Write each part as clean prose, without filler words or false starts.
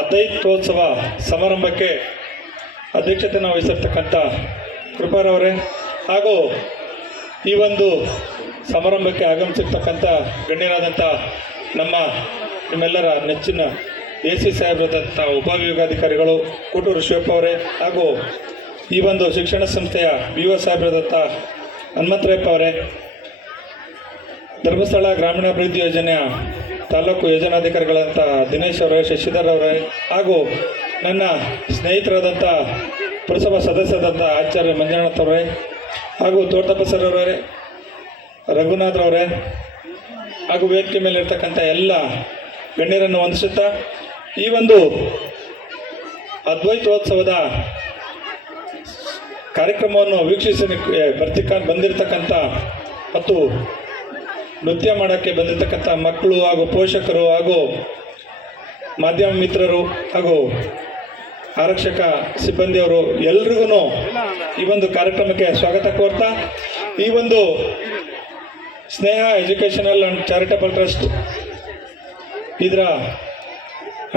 ಅದ್ವೈತೋತ್ಸವ ಸಮಾರಂಭಕ್ಕೆ ಅಧ್ಯಕ್ಷತೆಯನ್ನು ವಹಿಸಿರ್ತಕ್ಕಂಥ ಕೃಪಾರವರೇ ಹಾಗೂ ಈ ಒಂದು ಸಮಾರಂಭಕ್ಕೆ ಆಗಮಿಸಿರ್ತಕ್ಕಂಥ ಗಣ್ಯರಾದಂಥ ನಿಮ್ಮೆಲ್ಲರ ನೆಚ್ಚಿನ AC ಸಾಹೇಬರಾದಂಥ ಉಪವಿಭಾಗಾಧಿಕಾರಿಗಳು ಕೂಟೂರು ಶಿವಪ್ಪ ಅವರೇ ಹಾಗೂ ಈ ಒಂದು ಶಿಕ್ಷಣ ಸಂಸ್ಥೆಯ BO ಸಾಹೇಬರಾದಂಥ ಹನುಮಂತರಾಯಪ್ಪ ಅವರೇ, ಧರ್ಮಸ್ಥಳ ಗ್ರಾಮೀಣಾಭಿವೃದ್ಧಿ ಯೋಜನೆಯ ತಾಲೂಕು ಯೋಜನಾಧಿಕಾರಿಗಳಂಥ ದಿನೇಶ್ ಅವರೇ, ಶಶಿಧರ್ ಅವರೇ ಹಾಗೂ ನನ್ನ ಸ್ನೇಹಿತರಾದಂಥ ಪುರಸಭಾ ಸದಸ್ಯರಾದಂಥ ಆಚಾರ್ಯ ಮಂಜುನಾಥ್ ಅವರೇ ಹಾಗೂ ತೋಟದಪ್ಪ ಸರ್ ಅವರೇ, ರಘುನಾಥ್ರವರೇ ಹಾಗೂ ವೇದಿಕೆ ಮೇಲೆ ಇರ್ತಕ್ಕಂಥ ಎಲ್ಲ ಗಣ್ಯರನ್ನು ವಂದಿಸುತ್ತಾ ಈ ಒಂದು ಅದ್ವೈತೋತ್ಸವದ ಕಾರ್ಯಕ್ರಮವನ್ನು ವೀಕ್ಷಿಸಲಿಕ್ಕೆ ಬಂದಿರತಕ್ಕಂಥ ಮತ್ತು ನೃತ್ಯ ಮಾಡೋಕ್ಕೆ ಬಂದಿರತಕ್ಕಂಥ ಮಕ್ಕಳು ಹಾಗೂ ಪೋಷಕರು ಹಾಗೂ ಮಾಧ್ಯಮ ಮಿತ್ರರು ಹಾಗೂ ಆರಕ್ಷಕ ಸಿಬ್ಬಂದಿಯವರು ಎಲ್ರಿಗೂ ಈ ಒಂದು ಕಾರ್ಯಕ್ರಮಕ್ಕೆ ಸ್ವಾಗತ ಕೋರ್ತಾ ಈ ಒಂದು ಸ್ನೇಹ ಎಜುಕೇಷನಲ್ ಆ್ಯಂಡ್ ಚಾರಿಟಬಲ್ ಟ್ರಸ್ಟ್ ಇದರ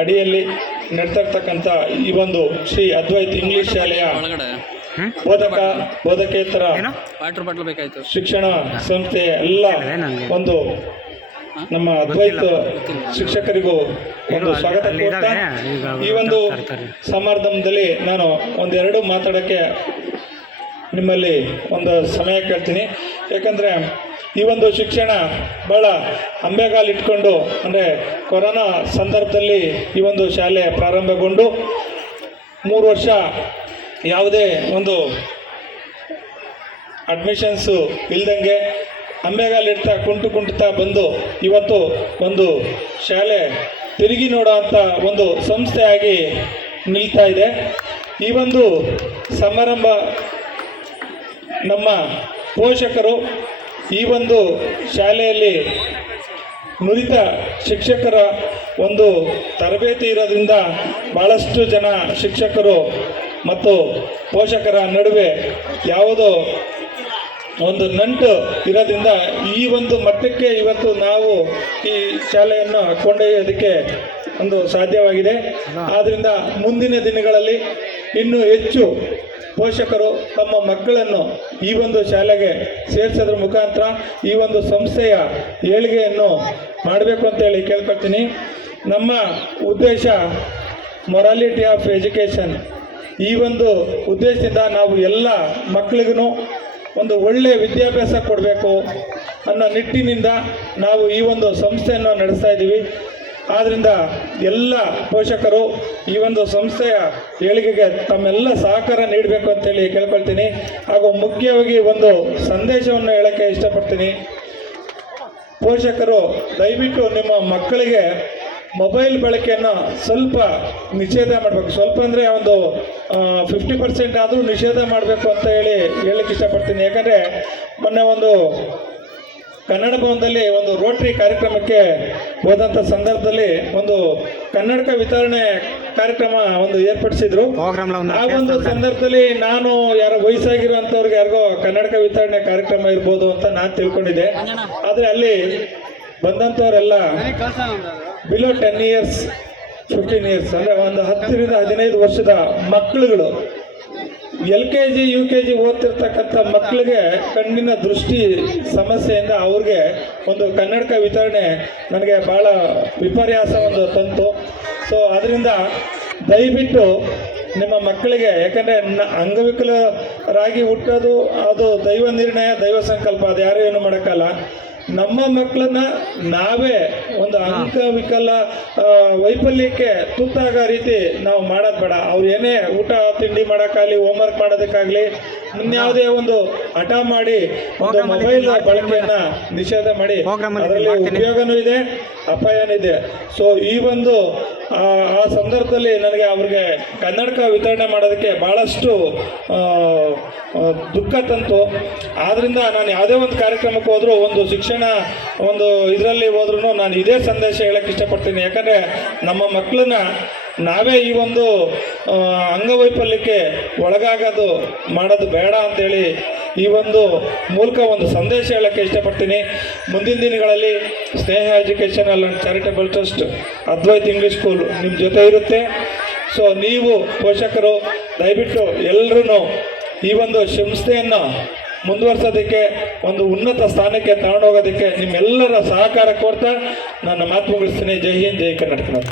ಅಡಿಯಲ್ಲಿ ನಡ್ತಾ ಇರ್ತಕ್ಕಂಥ ಈ ಒಂದು ಶ್ರೀ ಅದ್ವೈತ್ ಇಂಗ್ಲಿಷ್ ಶಾಲೆಯ ಬೋಧಕೇತರ ಶಿಕ್ಷಣ ಸಂಸ್ಥೆ ಎಲ್ಲ ಒಂದು ನಮ್ಮ ಅದ್ವೈತ ಶಿಕ್ಷಕರಿಗೂ ಒಂದು ಸ್ವಾಗತ ಕೋರ್ತಾ ಈ ಒಂದು ಸಮಾರಂಭದಲ್ಲಿ ನಾನು ಒಂದೆರಡು ಮಾತಾಡೋಕ್ಕೆ ನಿಮ್ಮಲ್ಲಿ ಒಂದು ಸಮಯ ಕೇಳ್ತೀನಿ. ಯಾಕಂದರೆ ಈ ಒಂದು ಶಿಕ್ಷಣ ಭಾಳ ಅಂಬೆಗಾಲಿಟ್ಕೊಂಡು ಅಂದರೆ ಕೊರೋನಾ ಸಂದರ್ಭದಲ್ಲಿ ಈ ಒಂದು ಶಾಲೆ ಪ್ರಾರಂಭಗೊಂಡು 3 ವರ್ಷ ಯಾವುದೇ ಒಂದು ಅಡ್ಮಿಷನ್ಸು ಇಲ್ದಂಗೆ ಅಂಬೆಗಾಲಿಡ್ತಾ ಕುಂಟುತ್ತಾ ಬಂದು ಇವತ್ತು ಒಂದು ಶಾಲೆ ತಿರುಗಿ ನೋಡೋ ಅಂಥ ಒಂದು ಸಂಸ್ಥೆಯಾಗಿ ನಿಲ್ತಾ ಇದೆ. ಈ ಒಂದು ಸಮಾರಂಭ ನಮ್ಮ ಪೋಷಕರು ಈ ಒಂದು ಶಾಲೆಯಲ್ಲಿ ನುರಿತ ಶಿಕ್ಷಕರ ಒಂದು ತರಬೇತಿ ಇರೋದ್ರಿಂದ ಭಾಳಷ್ಟು ಜನ ಶಿಕ್ಷಕರು ಮತ್ತು ಪೋಷಕರ ನಡುವೆ ಯಾವುದೋ ಒಂದು ನಂಟು ಇರೋದ್ರಿಂದ ಈ ಒಂದು ಮಟ್ಟಕ್ಕೆ ಇವತ್ತು ನಾವು ಈ ಶಾಲೆಯನ್ನು ಕೊಂಡೊಯ್ಯೋದಕ್ಕೆ ಒಂದು ಸಾಧ್ಯವಾಗಿದೆ. ಆದ್ದರಿಂದ ಮುಂದಿನ ದಿನಗಳಲ್ಲಿ ಇನ್ನೂ ಹೆಚ್ಚು ಪೋಷಕರು ತಮ್ಮ ಮಕ್ಕಳನ್ನು ಈ ಒಂದು ಶಾಲೆಗೆ ಸೇರಿಸೋದ್ರ ಮುಖಾಂತರ ಈ ಒಂದು ಸಂಸ್ಥೆಯ ಏಳಿಗೆಯನ್ನು ಮಾಡಬೇಕು ಅಂತೇಳಿ ಕೇಳ್ಕೊಳ್ತೀನಿ. ನಮ್ಮ ಉದ್ದೇಶ ಮೊರಾಲಿಟಿ ಆಫ್ ಎಜುಕೇಷನ್. ಈ ಒಂದು ಉದ್ದೇಶದಿಂದ ನಾವು ಎಲ್ಲ ಮಕ್ಕಳಿಗೂ ಒಂದು ಒಳ್ಳೆಯ ವಿದ್ಯಾಭ್ಯಾಸ ಕೊಡಬೇಕು ಅನ್ನೋ ನಿಟ್ಟಿನಿಂದ ನಾವು ಈ ಒಂದು ಸಂಸ್ಥೆಯನ್ನು ನಡೆಸ್ತಾ ಇದ್ದೀವಿ. ಆದ್ದರಿಂದ ಎಲ್ಲ ಪೋಷಕರು ಈ ಒಂದು ಸಂಸ್ಥೆಯ ಏಳಿಗೆಗೆ ತಮ್ಮೆಲ್ಲ ಸಹಕಾರ ನೀಡಬೇಕು ಅಂತೇಳಿ ಕೇಳ್ಕೊಳ್ತೀನಿ. ಹಾಗೂ ಮುಖ್ಯವಾಗಿ ಒಂದು ಸಂದೇಶವನ್ನು ಹೇಳೋಕ್ಕೆ ಇಷ್ಟಪಡ್ತೀನಿ. ಪೋಷಕರು ದಯವಿಟ್ಟು ನಿಮ್ಮ ಮಕ್ಕಳಿಗೆ ಮೊಬೈಲ್ ಬಳಕೆಯನ್ನು ಸ್ವಲ್ಪ ನಿಷೇಧ ಮಾಡಬೇಕು. ಸ್ವಲ್ಪ ಅಂದರೆ ಒಂದು 50% ಆದರೂ ನಿಷೇಧ ಮಾಡಬೇಕು ಅಂತ ಹೇಳಕ್ಕೆ ಇಷ್ಟಪಡ್ತೀನಿ. ಯಾಕಂದರೆ ಮೊನ್ನೆ ಒಂದು ಕನ್ನಡ ಭವನದಲ್ಲಿ ಒಂದು ರೋಟರಿ ಕಾರ್ಯಕ್ರಮಕ್ಕೆ ಹೋದಂಥ ಸಂದರ್ಭದಲ್ಲಿ ಒಂದು ಕನ್ನಡಕ ವಿತರಣೆ ಕಾರ್ಯಕ್ರಮ ಒಂದು ಏರ್ಪಡಿಸಿದ್ರು. ಆ ಒಂದು ಸಂದರ್ಭದಲ್ಲಿ ನಾನು ಯಾರೋ ವಯಸ್ಸಾಗಿರುವಂಥವ್ರಿಗೆ ಯಾರಿಗೋ ಕನ್ನಡಕ ವಿತರಣೆ ಕಾರ್ಯಕ್ರಮ ಇರ್ಬೋದು ಅಂತ ನಾನು ತಿಳ್ಕೊಂಡಿದ್ದೆ. ಆದರೆ ಅಲ್ಲಿ ಬಂದಂಥವರೆಲ್ಲ ಬಿಲೋ 10 years 15 years ಅಂದರೆ ಒಂದು 10 ರಿಂದ 15 ವರ್ಷದ ಮಕ್ಕಳುಗಳು, LKG UKG ಓದ್ತಿರ್ತಕ್ಕಂಥ ಮಕ್ಕಳಿಗೆ ಕಣ್ಣಿನ ದೃಷ್ಟಿ ಸಮಸ್ಯೆಯಿಂದ ಅವ್ರಿಗೆ ಒಂದು ಕನ್ನಡಕ ವಿತರಣೆ ನನಗೆ ಭಾಳ ವಿಪರ್ಯಾಸ ಒಂದು ತಂತು. ಸೊ ಅದರಿಂದ ದಯವಿಟ್ಟು ನಿಮ್ಮ ಮಕ್ಕಳಿಗೆ, ಯಾಕಂದರೆ ಅಂಗವಿಕಲರಾಗಿ ಹುಟ್ಟೋದು ಅದು ದೈವ ನಿರ್ಣಯ, ದೈವ ಸಂಕಲ್ಪ, ಅದು ಯಾರು ಏನು ಮಾಡೋಕ್ಕಲ್ಲ. ನಮ್ಮ ಮಕ್ಕಳನ್ನ ನಾವೇ ಒಂದು ಅಂಗವಿಕಲ ವೈಫಲ್ಯಕ್ಕೆ ತುತ್ತಾಗೋ ರೀತಿ ನಾವು ಮಾಡೋದು ಬೇಡ. ಅವ್ರು ಏನೇ ಊಟ ತಿಂಡಿ ಮಾಡೋಕ್ಕಾಗಲಿ, ಹೋಮ್ವರ್ಕ್ ಮಾಡೋದಕ್ಕಾಗಲಿ, ಇನ್ಯಾವುದೇ ಒಂದು ಹಠ ಮಾಡಿ ಒಂದು ಮೊಬೈಲ್ ಬಳಕೆಯನ್ನು ನಿಷೇಧ ಮಾಡಿ, ಅದರಲ್ಲಿ ಉಪಯೋಗನೂ ಇದೆ, ಅಪಾಯನೂ ಇದೆ. ಸೊ ಈ ಒಂದು ಆ ಸಂದರ್ಭದಲ್ಲಿ ನನಗೆ ಅವ್ರಿಗೆ ಕನ್ನಡಕ ವಿತರಣೆ ಮಾಡೋದಕ್ಕೆ ಭಾಳಷ್ಟು ದುಃಖ ತಂತು. ಆದ್ದರಿಂದ ನಾನು ಯಾವುದೇ ಒಂದು ಕಾರ್ಯಕ್ರಮಕ್ಕೆ ಹೋದರೂ, ಒಂದು ಶಿಕ್ಷಣ ಒಂದು ಇದರಲ್ಲಿ ಹೋದ್ರೂ ನಾನು ಇದೇ ಸಂದೇಶ ಹೇಳೋಕ್ಕೆ ಇಷ್ಟಪಡ್ತೀನಿ. ಯಾಕಂದರೆ ನಮ್ಮ ಮಕ್ಕಳನ್ನ ನಾವೇ ಈ ಒಂದು ಅಂಗವೈಫಲ್ಯಕ್ಕೆ ಒಳಗಾಗೋದು ಮಾಡೋದು ಬೇಡ ಅಂಥೇಳಿ ಈ ಒಂದು ಮೂಲಕ ಒಂದು ಸಂದೇಶ ಹೇಳೋಕ್ಕೆ ಇಷ್ಟಪಡ್ತೀನಿ. ಮುಂದಿನ ದಿನಗಳಲ್ಲಿ Sneha educational and charitable trust Advaith English school ನಿಮ್ಮ ಜೊತೆ ಇರುತ್ತೆ. ಸೊ ನೀವು ಪೋಷಕರು ದಯವಿಟ್ಟು ಎಲ್ಲರೂ ಈ ಒಂದು ಸಂಸ್ಥೆಯನ್ನು ಮುಂದುವರ್ಸೋದಕ್ಕೆ ಒಂದು ಉನ್ನತ ಸ್ಥಾನಕ್ಕೆ ತಗೊಂಡೋಗೋದಕ್ಕೆ ನಿಮ್ಮೆಲ್ಲರ ಸಹಕಾರ ಕೋರ್ತಾ ನನ್ನ ಮಾತು ಮುಗಿಸ್ತೀನಿ. ಜೈ ಹಿಂದ್, ಜೈ ಕರ್ನಾಟಕ.